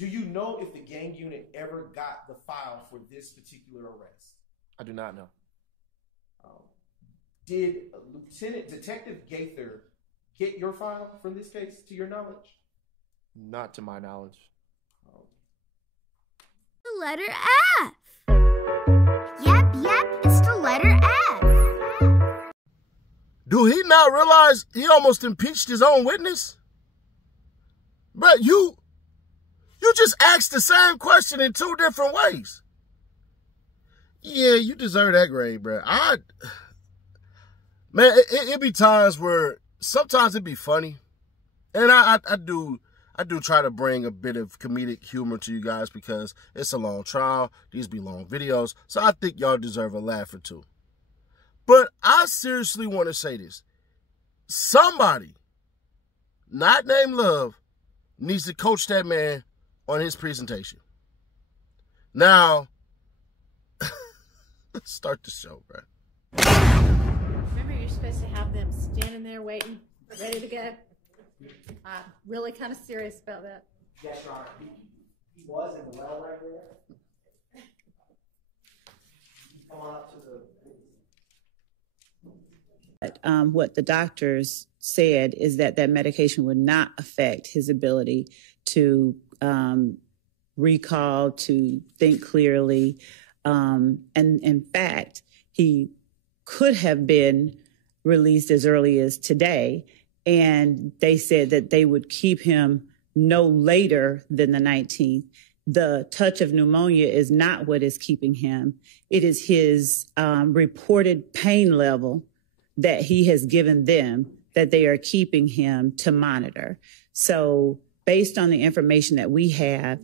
Do you know if the gang unit ever got the file for this particular arrest? I do not know. Did Detective Gaither get your file from this case, to your knowledge? Not to my knowledge. The letter F. Yep, it's the letter F. Do he not realize he almost impeached his own witness? But you just asked the same question in 2 different ways. Yeah, you deserve that grade, bro. Man, it be times where sometimes it be funny. And I do try to bring a bit of comedic humor to you guys because it's a long trial. These be long videos. So I think y'all deserve a laugh or two. But I seriously want to say this. Somebody, not named Love, needs to coach that man on his presentation. Now, let's start the show, bro. Remember, you're supposed to have them standing there waiting, ready to go. I'm really kind of serious about that. Yes, Your Honor. He was in the well right there. Come on up to the... What the doctors said is that medication would not affect his ability to recall, to think clearly. And in fact, he could have been released as early as today. And they said that they would keep him no later than the 19th. The touch of pneumonia is not what is keeping him. It is his reported pain level that he has given them that they are keeping him to monitor. So based on the information that we have,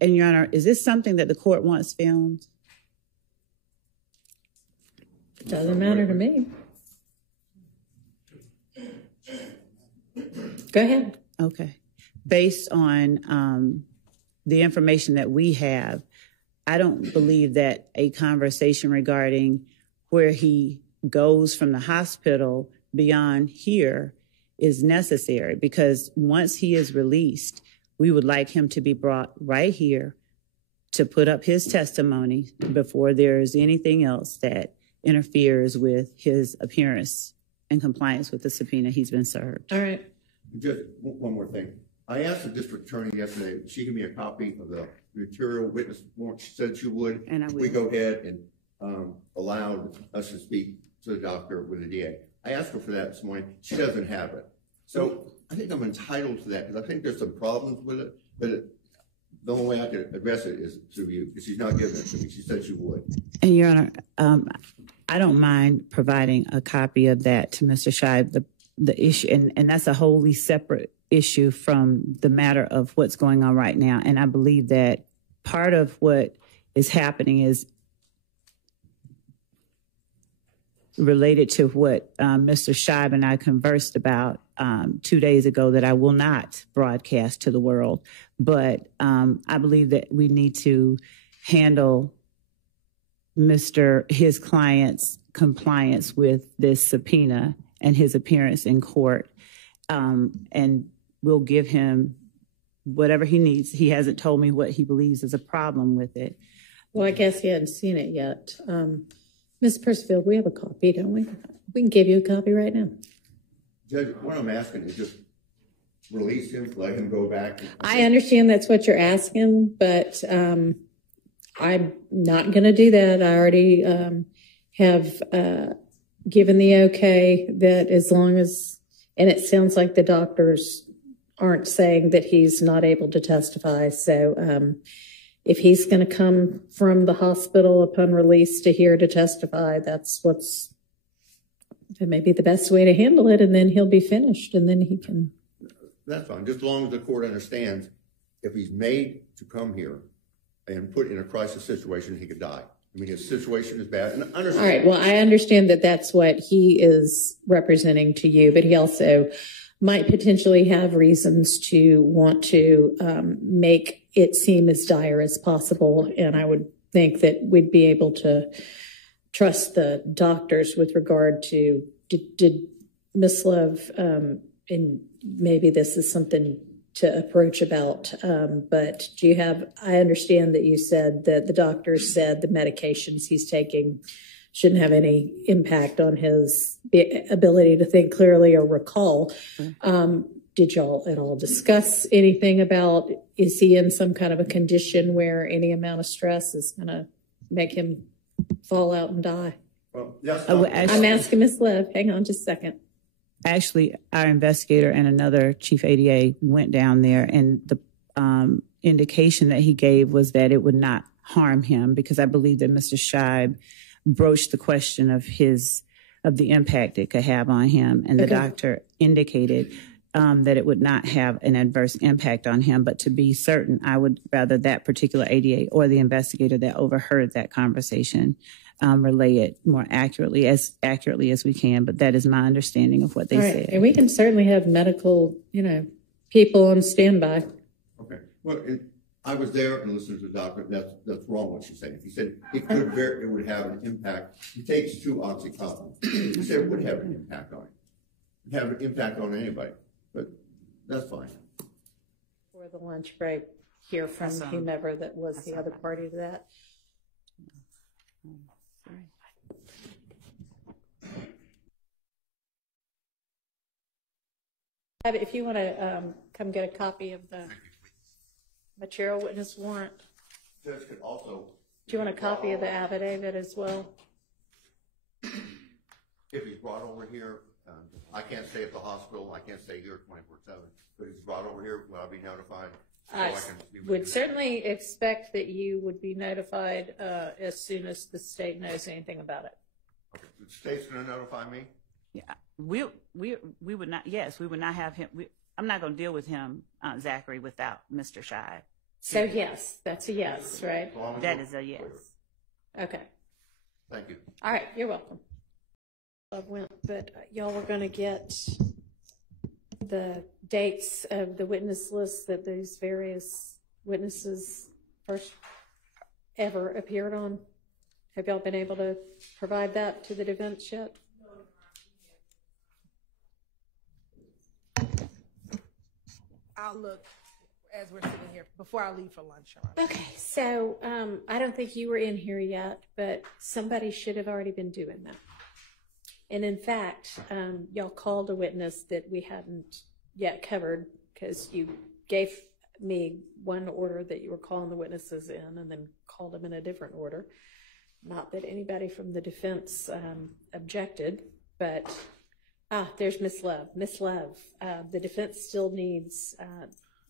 and Your Honor, is this something that the court wants filmed? Doesn't matter to me. Go ahead. Okay. Based on the information that we have, I don't believe that a conversation regarding where he goes from the hospital beyond here is necessary, because once he is released, we would like him to be brought right here to put up his testimony before there is anything else that interferes with his appearance and compliance with the subpoena he's been served. All right. Just one more thing. I asked the district attorney yesterday, she gave me a copy of the material witness warrant. She said she would. And I will. We go ahead and allow us to speak to the doctor with the DA. I asked her for that this morning. She doesn't have it. So I think I'm entitled to that because I think there's some problems with it, but the only way I can address it is through you, because she's not giving it to me. She said she would. And Your Honor, I don't mind providing a copy of that to Mr. Scheib. The issue, and that's a wholly separate issue from the matter of what's going on right now. And I believe that part of what is happening is related to what Mr. Scheib and I conversed about 2 days ago that I will not broadcast to the world. But I believe that we need to handle his client's compliance with this subpoena and his appearance in court. And we'll give him whatever he needs. He hasn't told me what he believes is a problem with it. Well, I guess he hadn't seen it yet. Ms. Percival, we have a copy, don't we? We can give you a copy right now. Judge, what I'm asking is just release him, let him go back. I understand that's what you're asking, but I'm not going to do that. I already have given the okay that as long as, and it sounds like the doctors aren't saying that he's not able to testify. So if he's going to come from the hospital upon release to here to testify, that may be the best way to handle it, and then he'll be finished, and then he can. That's fine, just as long as the court understands if he's made to come here and put in a crisis situation, he could die. I mean, his situation is bad. And all right, well, I understand that that's what he is representing to you, but he also might potentially have reasons to want to make it seem as dire as possible. And I would think that we'd be able to trust the doctors with regard to, did Ms. Love, and maybe this is something to approach about. But do you have, I understand that you said that the doctor said the medications he's taking shouldn't have any impact on his ability to think clearly or recall. Did y'all at all discuss anything about, is he in some kind of a condition where any amount of stress is going to make him fall out and die? Well, yes. I'm asking Ms. Lev. Hang on just a second. Actually, our investigator and another chief ADA went down there, and the indication that he gave was that it would not harm him, because I believe that Mr. Scheib broached the question of the impact it could have on him, and the doctor indicated that it would not have an adverse impact on him. But to be certain, I would rather that particular ADA or the investigator that overheard that conversation relay it more accurately as we can. But that is my understanding of what they said. And we can certainly have medical, people on standby. Okay. Well, I was there and listened to the doctor. That's wrong what she's saying. He said it would have an impact. He takes 2 OxyContin. He said it would have an impact on him. It would have an impact on anybody. But that's fine. For the lunch break, hear from whomever that was the other party to that. If you want to come get a copy of the material witness warrant. Judge could also. Do you want a copy of the affidavit as well? If he's brought over here, I can't stay at the hospital. I can't stay here 24/7. But if he's brought over here, will I be notified? I would certainly expect that you would be notified as soon as the state knows anything about it. Okay. The state's going to notify me? Yeah, we would not. Yes, we would not have him. I'm not going to deal with him, Zachary, without Mr. Scheib. So yes, that's a yes, right? That is a yes. Okay. Thank you. All right, you're welcome. But y'all were going to get the dates of the witness list that these various witnesses first ever appeared on. Have y'all been able to provide that to the defense yet? I'll look as we're sitting here before I leave for lunch. Okay, so I don't think you were in here yet, but somebody should have already been doing that. And in fact, y'all called a witness that we hadn't yet covered, because you gave me one order that you were calling the witnesses in and then called them in a different order. Not that anybody from the defense objected, but there's Ms. Love. Ms. Love, the defense still needs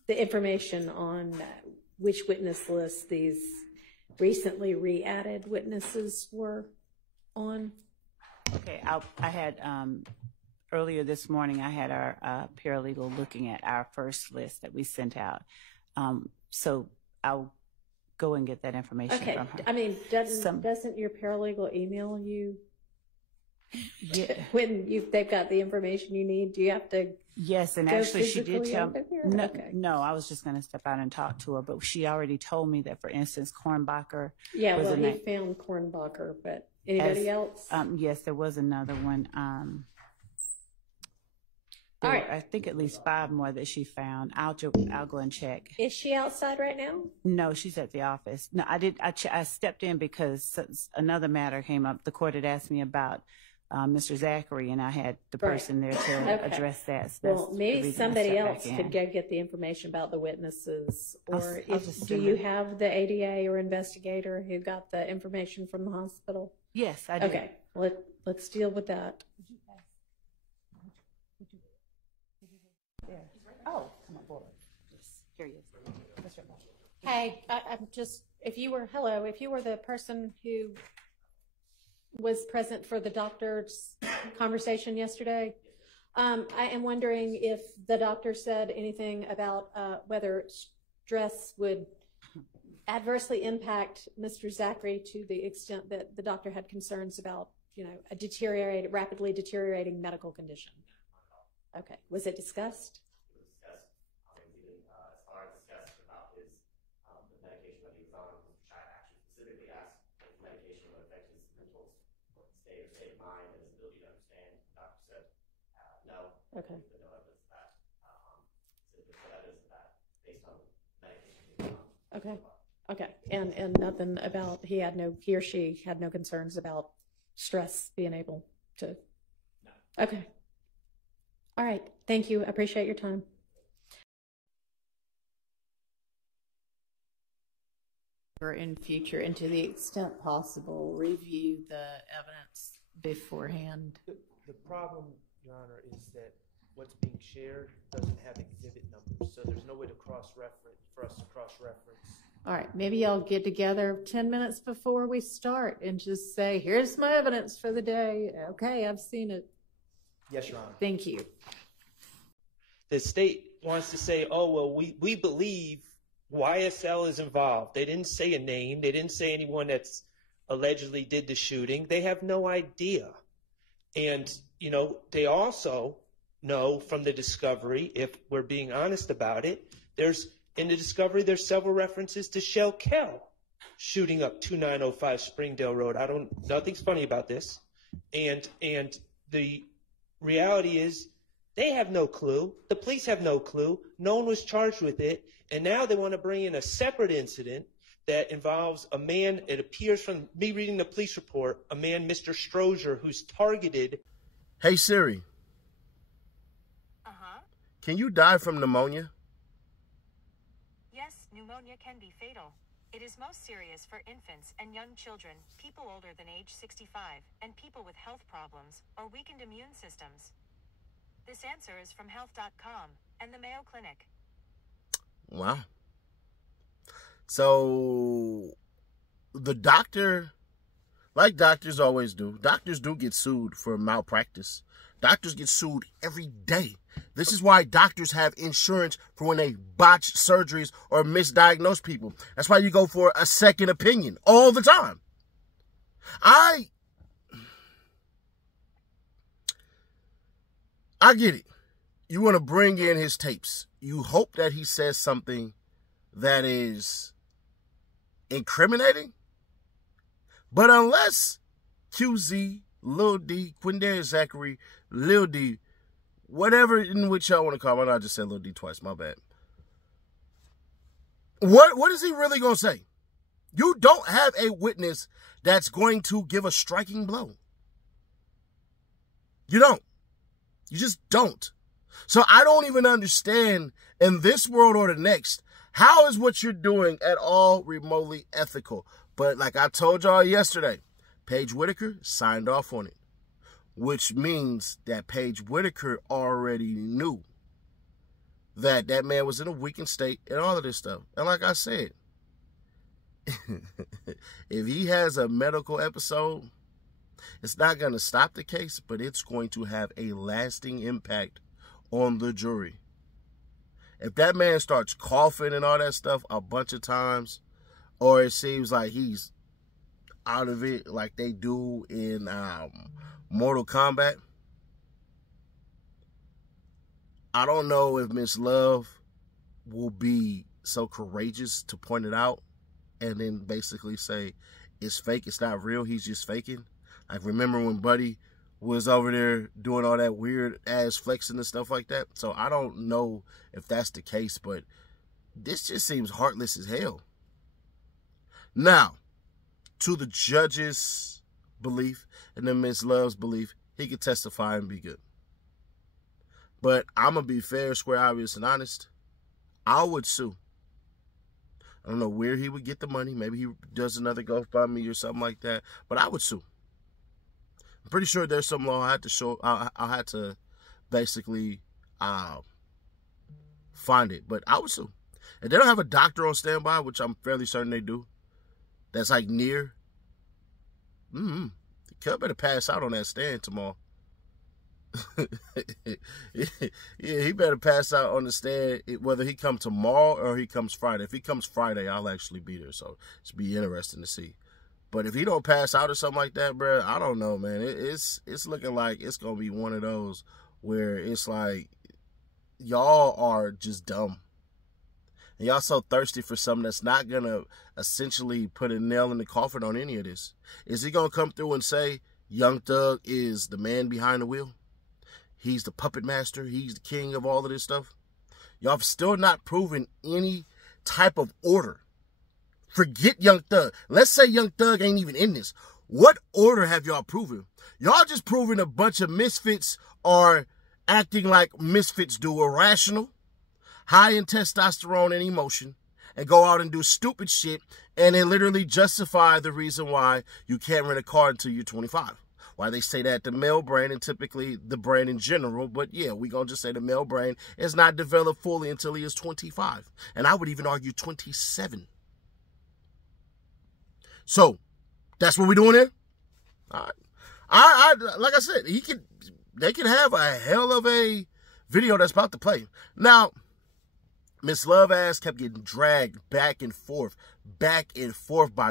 the information on which witness list these recently re-added witnesses were on. Okay, I had earlier this morning, I had our paralegal looking at our first list that we sent out. So I'll go and get that information from her. I mean, doesn't your paralegal email you? Yeah. When they've got the information you need, do you have to? Yes, and actually she did tell me. No, I was just going to step out and talk to her, but she already told me that, for instance, Kornbacher. Yeah, well, he found Kornbacher, but anybody else? Yes, there was another one. All right. I think at least 5 more that she found. I'll go and check. Is she outside right now? No, she's at the office. No, I stepped in because another matter came up. The court had asked me about Mr. Zachary, and I had the person there to address that. So well, maybe somebody else could go get the information about the witnesses, or do you have the ADA or investigator who got the information from the hospital? Yes, I do. Okay, let's deal with that. Oh, come on forward. Here he is. Hey, I'm just, if you were the person who was present for the doctor's conversation yesterday, I am wondering if the doctor said anything about whether stress would adversely impact Mr. Zachary to the extent that the doctor had concerns about, a rapidly deteriorating medical condition. Okay, was it discussed? Okay. Okay. Okay. And nothing about, he or she had no concerns about stress being able to. Okay. All right. Thank you. I appreciate your time. In future, and to the extent possible, review the evidence beforehand. The problem, Your Honor, is that what's being shared doesn't have exhibit numbers, so there's no way to for us to cross-reference. All right, maybe y'all get together 10 minutes before we start and just say, here's my evidence for the day. Okay, I've seen it. Yes, Your Honor. Thank you. The state wants to say, oh, well, we believe YSL is involved. They didn't say a name. They didn't say anyone that's allegedly did the shooting. They have no idea. And, you know, they also know from the discovery, if we're being honest about it, in the discovery, there's several references to Shell Kell shooting up 2905 Springdale Road. Nothing's funny about this. And the reality is they have no clue. The police have no clue. No one was charged with it. And now they want to bring in a separate incident that involves a man, it appears from me reading the police report, a man, Mr. Strozier, who's targeted. Hey, Siri. Uh-huh. Can you die from pneumonia? Yes, pneumonia can be fatal. It is most serious for infants and young children, people older than age 65, and people with health problems or weakened immune systems. This answer is from health.com and the Mayo Clinic. Wow. So the doctor, like doctors always do, doctors do get sued for malpractice. Doctors get sued every day. This is why doctors have insurance for when they botch surgeries or misdiagnose people. That's why you go for a second opinion all the time. I get it. You want to bring in his tapes. You hope that he says something that is incriminating. But unless QZ, Lil D, Quindarius Zachary, Lil D, whatever in which y'all want to call him, I just said Lil D twice, my bad. What is he really going to say? You don't have a witness that's going to give a striking blow. You don't. You just don't. So I don't even understand in this world or the next, how is what you're doing at all remotely ethical? But like I told y'all yesterday, Paige Whitaker signed off on it, which means that Paige Whitaker already knew that that man was in a weakened state and all of this stuff. And like I said, if he has a medical episode, it's not going to stop the case, but it's going to have a lasting impact on the jury. If that man starts coughing and all that stuff a bunch of times, or it seems like he's out of it like they do in Mortal Kombat, I don't know if Miss Love will be so courageous to point it out and then basically say, it's fake, it's not real, he's just faking. Like, remember when Buddy was over there doing all that weird ass flexing and stuff like that? So I don't know if that's the case, but this just seems heartless as hell. Now, to the judge's belief and then Miss Love's belief, he could testify and be good. But I'm going to be fair, square, obvious, and honest. I would sue. I don't know where he would get the money. Maybe he does another GoFundMe or something like that. But I would sue. I'm pretty sure there's some law I had to show. I had to basically find it. But I would sue. If they don't have a doctor on standby, which I'm fairly certain they do, that's like near, the kid better pass out on that stand tomorrow. Yeah, he better pass out on the stand, whether he comes tomorrow or he comes Friday. If he comes Friday, I'll actually be there, so it's be interesting to see. But if he don't pass out or something like that, bro, I don't know, man. It's looking like it's gonna be one of those where it's like y'all are just dumb. And y'all so thirsty for something that's not gonna essentially put a nail in the coffin on any of this. Is he gonna come through and say Young Thug is the man behind the wheel? He's the puppet master. He's the king of all of this stuff. Y'all have still not proven any type of order. Forget Young Thug. Let's say Young Thug ain't even in this. What order have y'all proven? Y'all just proven a bunch of misfits are acting like misfits do, irrational, high in testosterone and emotion, and go out and do stupid shit, and it literally justify the reason why you can't rent a car until you're 25. Why they say that the male brain, and typically the brain in general, but yeah, we gonna just say the male brain is not developed fully until he is 25. And I would even argue 27. So, that's what we're doing here? All right. Like I said, they can have a hell of a video that's about to play. Now, Miss Love ass kept getting dragged back and forth by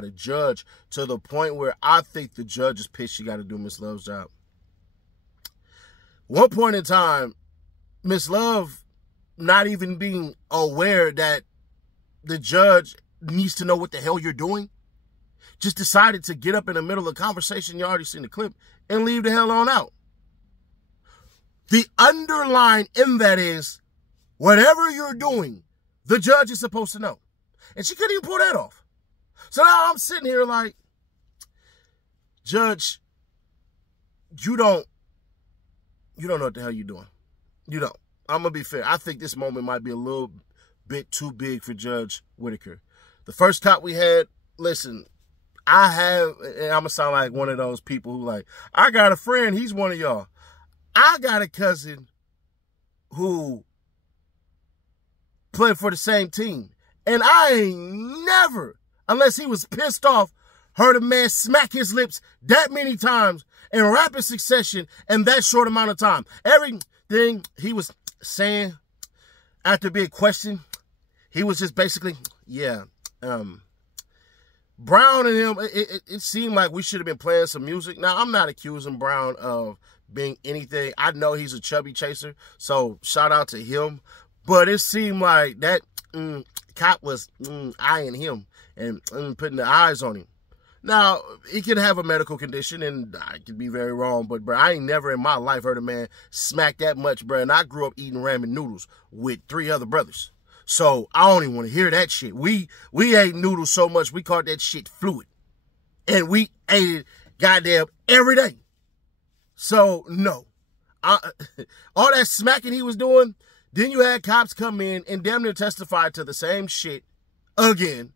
the judge to the point where I think the judge is pissed she got to do Miss Love's job. One point in time, Miss Love not even being aware that the judge needs to know what the hell you're doing, just decided to get up in the middle of the conversation, you already seen the clip, and leave the hell on out. The underline in that is, whatever you're doing, the judge is supposed to know. And she couldn't even pull that off. So now I'm sitting here like, Judge, you don't know what the hell you're doing. You don't. I'm going to be fair. I think this moment might be a little bit too big for Judge Whitaker. The first cop we had, listen, and I'm going to sound like one of those people who like, I got a friend, he's one of y'all. I got a cousin who played for the same team. And I ain't never, unless he was pissed off, heard a man smack his lips that many times in rapid succession in that short amount of time. Everything he was saying after being questioned, he was just basically, yeah. Brown and him, it seemed like we should have been playing some music. Now, I'm not accusing Brown of being anything. I know he's a chubby chaser, so shout out to him. But it seemed like that cop was eyeing him and putting the eyes on him. Now, he could have a medical condition, and I could be very wrong, but, bro, I ain't never in my life heard a man smack that much, bro. And I grew up eating ramen noodles with 3 other brothers. So, I don't even want to hear that shit. We ate noodles so much, we called that shit fluid. And we ate it goddamn every day. So, no. All that smacking he was doing, then you had cops come in and damn near testify to the same shit again.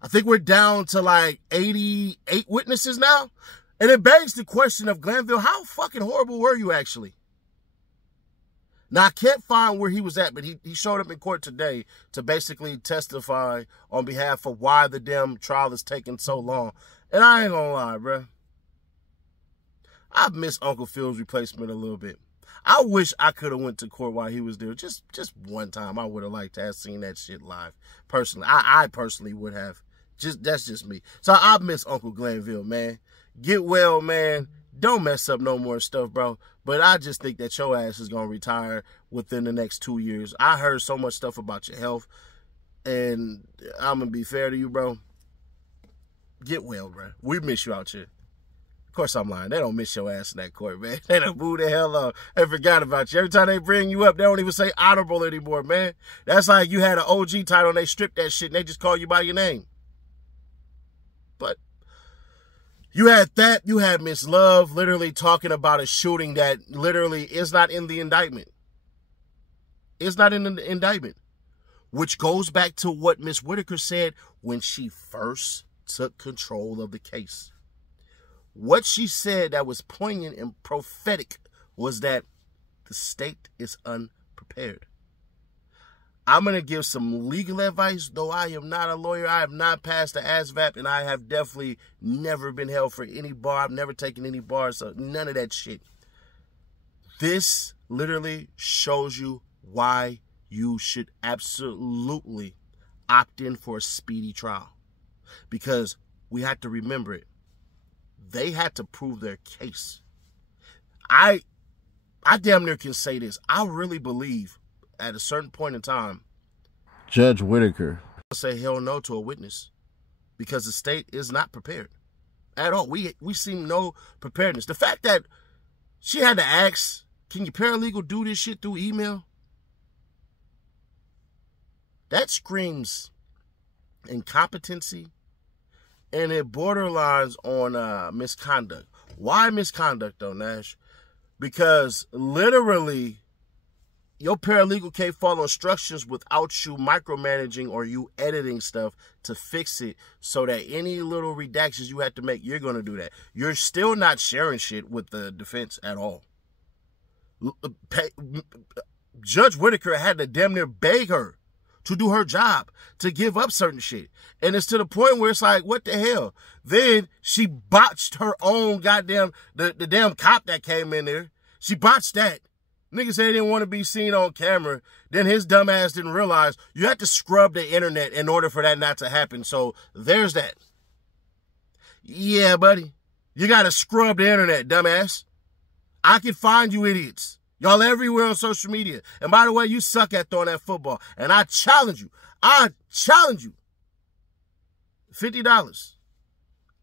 I think we're down to like 88 witnesses now. And it begs the question of Glanville, how fucking horrible were you actually? Now, I can't find where he was at, but he showed up in court today to basically testify on behalf of why the damn trial is taking so long. And I ain't gonna lie, bro. I've missed Uncle Phil's replacement a little bit. I wish I could have went to court while he was there. Just one time. I would have liked to have seen that shit live. Personally. I personally would have. That's just me. So I miss Uncle Glanville, man. Get well, man. Don't mess up no more stuff, bro. But I just think that your ass is going to retire within the next 2 years. I heard so much stuff about your health. And I'm going to be fair to you, bro. Get well, bro. We miss you out here. Of course I'm lying. They don't miss your ass in that court, man. They done boo the hell up. They forgot about you. Every time they bring you up, they don't even say honorable anymore, man. That's like you had an OG title and they stripped that shit and they just call you by your name. But you had that. You had Miss Love literally talking about a shooting that literally is not in the indictment. It's not in the indictment. Which goes back to what Miss Whitaker said when she first took control of the case. What she said that was poignant and prophetic was that the state is unprepared. I'm going to give some legal advice, though I am not a lawyer. I have not passed the ASVAB, and I have definitely never been held for any bar. I've never taken any bars, so none of that shit. This literally shows you why you should absolutely opt in for a speedy trial. Because we have to remember it. They had to prove their case. I damn near can say this. I really believe at a certain point in time, Judge Whitaker will say hell no to a witness because the state is not prepared at all. We seem no preparedness. The fact that she had to ask, can your paralegal do this shit through email? That screams incompetency, and it borderlines on misconduct. Why misconduct though, Nash? Because literally, your paralegal can't follow instructions without you micromanaging or you editing stuff to fix it so that any little redactions you have to make, you're going to do that. You're still not sharing shit with the defense at all. Judge Whitaker had to damn near beg her to do her job, to give up certain shit. And it's to the point where it's like, what the hell? Then she botched her own goddamn, the damn cop that came in there. She botched that. Nigga said he didn't want to be seen on camera. Then his dumb ass didn't realize you had to scrub the internet in order for that not to happen. So there's that. Yeah, buddy. You got to scrub the internet, dumbass. I can find you idiots. Y'all everywhere on social media. And by the way, you suck at throwing that football. And I challenge you. $50.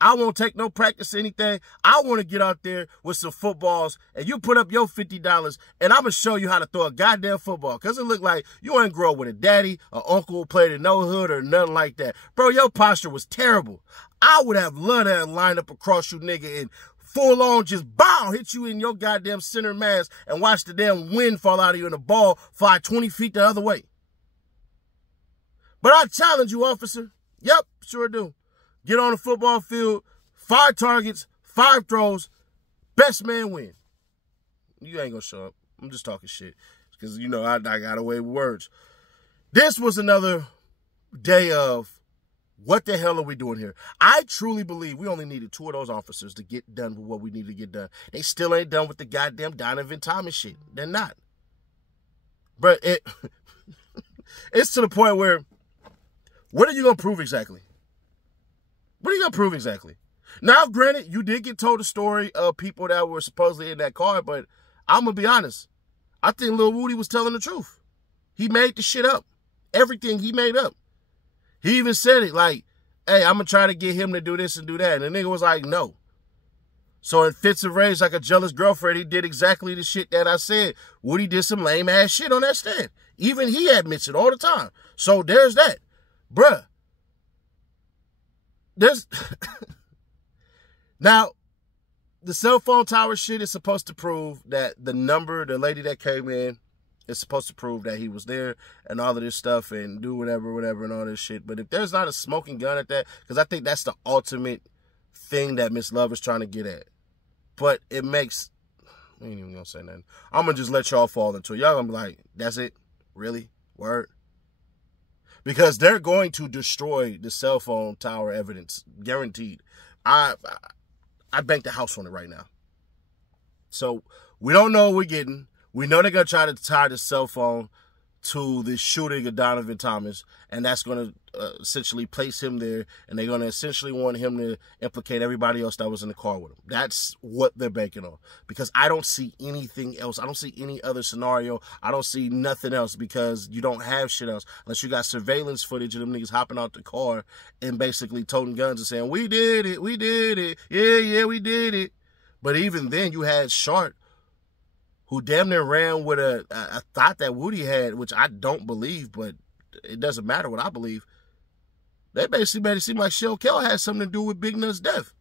I won't take no practice or anything. I want to get out there with some footballs, and you put up your $50, and I'm going to show you how to throw a goddamn football, because it look like you ain't grow up with a daddy, or uncle who played in no hood or nothing like that. Bro, your posture was terrible. I would have loved to have lined up across you, nigga, and full on just bow, hit you in your goddamn center mass and watch the damn wind fall out of you and the ball fly 20 feet the other way. But I challenge you, officer. Yep, sure do. Get on the football field, 5 targets, 5 throws, best man win. You ain't gonna show up. I'm just talking shit. Because, you know, I got away with words. This was another day of, what the hell are we doing here? I truly believe we only needed 2 of those officers to get done with what we need to get done. They still ain't done with the goddamn Donovan Thomas shit. They're not. But it's to the point where, what are you gonna prove exactly? What are you going to prove exactly? Now, granted, you did get told a story of people that were supposedly in that car, but I'm going to be honest. I think Lil Woody was telling the truth. He made the shit up. Everything he made up. He even said it like, hey, I'm going to try to get him to do this and do that. And the nigga was like, no. So in fits of rage, like a jealous girlfriend, he did exactly the shit that I said. Woody did some lame ass shit on that stand. Even he admits it all the time. So there's that. Bruh. There's now the cell phone tower shit is supposed to prove that the lady that came in is supposed to prove that he was there and all of this stuff and do whatever and all this shit. But if there's not a smoking gun at that, because I think that's the ultimate thing that Miss Love is trying to get at. But it makes, I ain't even gonna say nothing. I'm gonna just let y'all fall into it. Y'all gonna be like, that's it? Really? Word? Because they're going to destroy the cell phone tower evidence, guaranteed. I banked the house on it right now. So we don't know what we're getting. We know they're going to try to tie the cell phone to the shooting of Donovan Thomas, and that's going to essentially place him there, and they're going to essentially want him to implicate everybody else that was in the car with him. That's what they're banking on, because I don't see anything else. I don't see any other scenario. I don't see nothing else, because you don't have shit else unless you got surveillance footage of them niggas hopping out the car and basically toting guns and saying, we did it, yeah, we did it. But even then, you had Sharp, who damn near ran with a thought that Woody had, which I don't believe, but it doesn't matter what I believe. They basically made it seem like Shell Kell had something to do with Big Nut's death.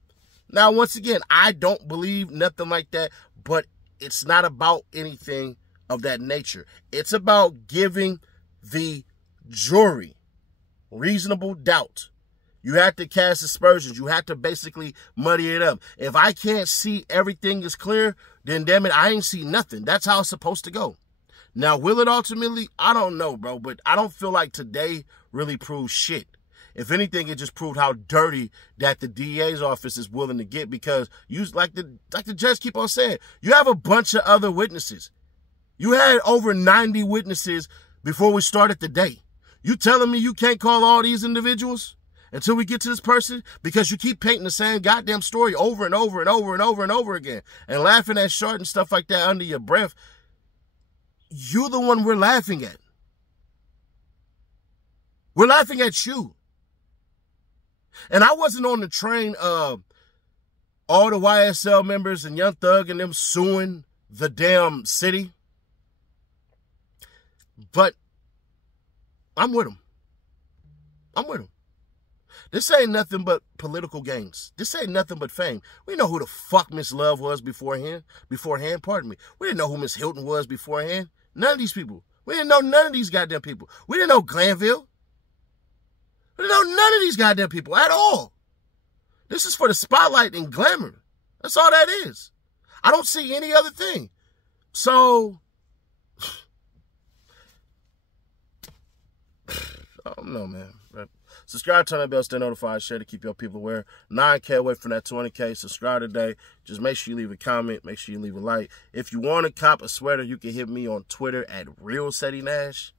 Now, once again, I don't believe nothing like that, but it's not about anything of that nature. It's about giving the jury reasonable doubt. You have to cast aspersions. You have to basically muddy it up. If I can't see everything is clear, then damn it, I ain't see nothing. That's how it's supposed to go. Now, will it ultimately? I don't know, bro, but I don't feel like today really proves shit. If anything, it just proved how dirty that the DA's office is willing to get, because you, like the judge keep on saying, you have a bunch of other witnesses. You had over 90 witnesses before we started the day. You telling me you can't call all these individuals until we get to this person, because you keep painting the same goddamn story over and over and over and over and over again and laughing at Short and stuff like that under your breath? You're the one we're laughing at. We're laughing at you. And I wasn't on the train of all the YSL members and Young Thug and them suing the damn city. But I'm with them. I'm with them. This ain't nothing but political gains. This ain't nothing but fame. We know who the fuck Miss Love was beforehand. Pardon me. We didn't know who Miss Hilton was beforehand. None of these people. We didn't know none of these goddamn people. We didn't know Glanville. We didn't know none of these goddamn people at all. This is for the spotlight and glamour. That's all that is. I don't see any other thing. So, I don't know, man. Subscribe, turn that bell, stay notified, share to keep your people aware. 9K away from that 20K. Subscribe today. Just make sure you leave a comment. Make sure you leave a like. If you want to cop a sweater, you can hit me on Twitter at RealSettyNash.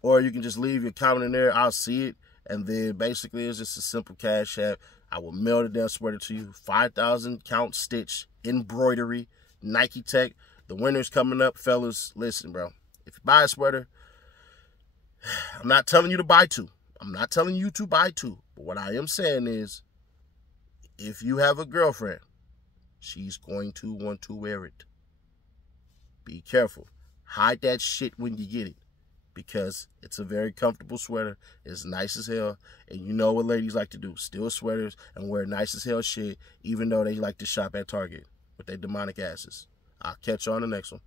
Or you can just leave your comment in there. I'll see it. And then basically it's just a simple cash app. I will mail the damn sweater to you. 5,000 count stitch, embroidery, Nike Tech. The winter's coming up, fellas. Listen, bro. If you buy a sweater, I'm not telling you to buy two. I'm not telling you to buy two. But what I am saying is, if you have a girlfriend, she's going to want to wear it. Be careful. Hide that shit when you get it. Because it's a very comfortable sweater. It's nice as hell. And you know what ladies like to do. Steal sweaters and wear nice as hell shit, even though they like to shop at Target with their demonic asses. I'll catch you on the next one.